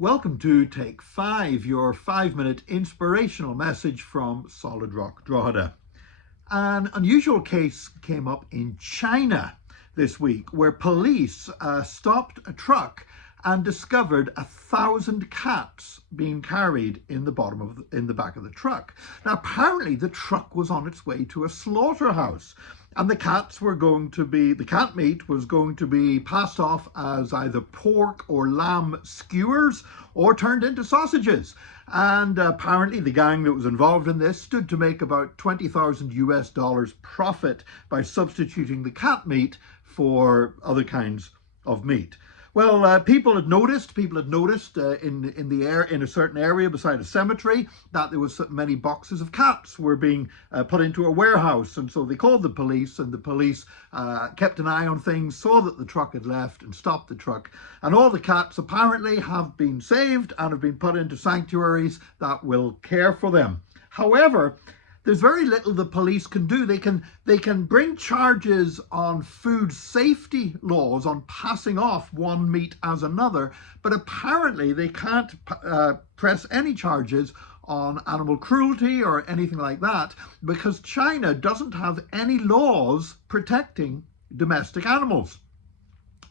Welcome to Take 5, your 5-minute inspirational message from Solid Rock Drogheda. An unusual case came up in China this week where police stopped a truck and discovered 1,000 cats being carried in the back of the truck. Now, apparently the truck was on its way to a slaughterhouse, and the cat meat was going to be passed off as either pork or lamb skewers or turned into sausages. And apparently the gang that was involved in this stood to make about $20,000 profit by substituting the cat meat for other kinds of meat. Well, people had noticed in a certain area beside a cemetery that there was many boxes of cats were being put into a warehouse, and so they called the police, and the police kept an eye on things, saw that the truck had left and stopped the truck, and all the cats apparently have been saved and have been put into sanctuaries that will care for them. However, there's very little the police can do. They can bring charges on food safety laws, on passing off one meat as another, but apparently they can't press any charges on animal cruelty or anything like that, because China doesn't have any laws protecting domestic animals.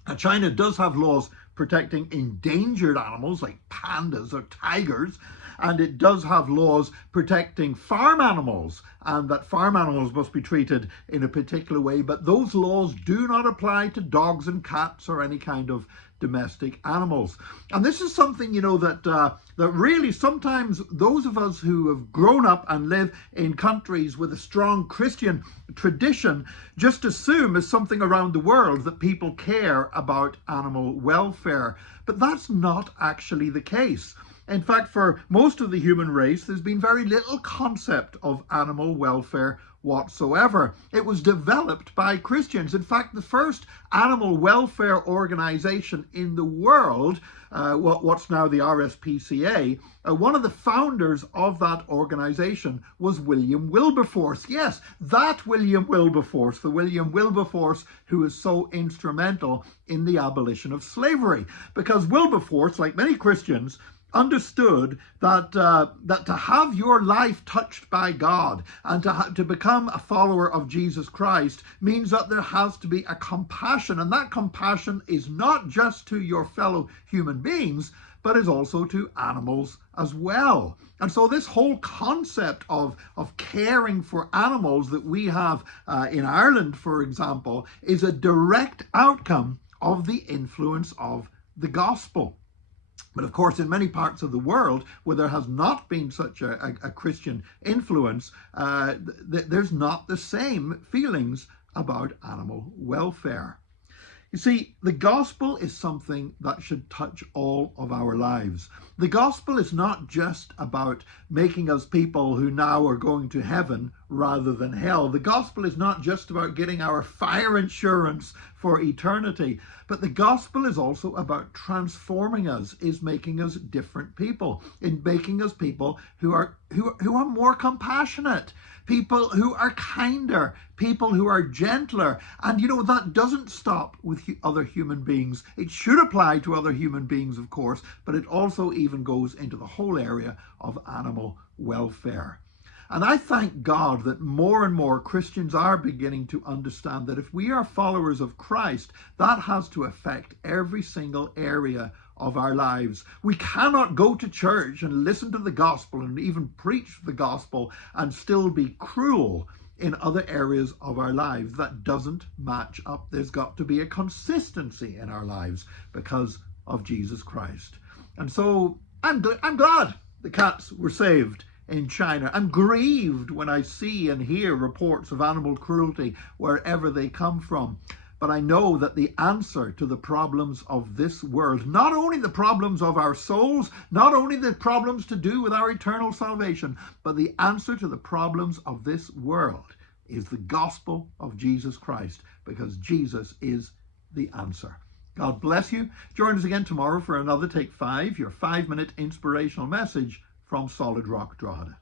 Now, China does have laws protecting endangered animals like pandas or tigers, and it does have laws protecting farm animals, and that farm animals must be treated in a particular way, but those laws do not apply to dogs and cats or any kind of domestic animals. And this is something, that really sometimes those of us who have grown up and live in countries with a strong Christian tradition just assume as something around the world that people care about animal welfare. But that's not actually the case. In fact, for most of the human race, there's been very little concept of animal welfare whatsoever. It was developed by Christians. In fact, the first animal welfare organization in the world, what's now the RSPCA, one of the founders of that organization was William Wilberforce. Yes, that William Wilberforce, the William Wilberforce who is so instrumental in the abolition of slavery. Because Wilberforce, like many Christians, understood that to have your life touched by God and to become a follower of Jesus Christ means that there has to be a compassion, and that compassion is not just to your fellow human beings, but is also to animals as well. And so this whole concept of caring for animals that we have in Ireland, for example, is a direct outcome of the influence of the gospel. But of course, in many parts of the world where there has not been such a Christian influence, there's not the same feelings about animal welfare. You see, the gospel is something that should touch all of our lives. The gospel is not just about making us people who now are going to heaven rather than hell. The gospel is not just about getting our fire insurance for eternity, but the gospel is also about transforming us, is making us different people, in making us people who are more compassionate, people who are kinder, people who are gentler. And that doesn't stop with other human beings. It should apply to other human beings, of course, but it also even goes into the whole area of animal welfare. And I thank God that more and more Christians are beginning to understand that if we are followers of Christ, that has to affect every single area of our lives. We cannot go to church and listen to the gospel and even preach the gospel and still be cruel in other areas of our lives. That doesn't match up. There's got to be a consistency in our lives because of Jesus Christ. And so I'm glad the cats were saved in China. I'm grieved when I see and hear reports of animal cruelty wherever they come from. But I know that the answer to the problems of this world, not only the problems of our souls, not only the problems to do with our eternal salvation, but the answer to the problems of this world is the gospel of Jesus Christ, because Jesus is the answer. God bless you. Join us again tomorrow for another Take 5, your 5-minute inspirational message from Solid Rock Drogheda.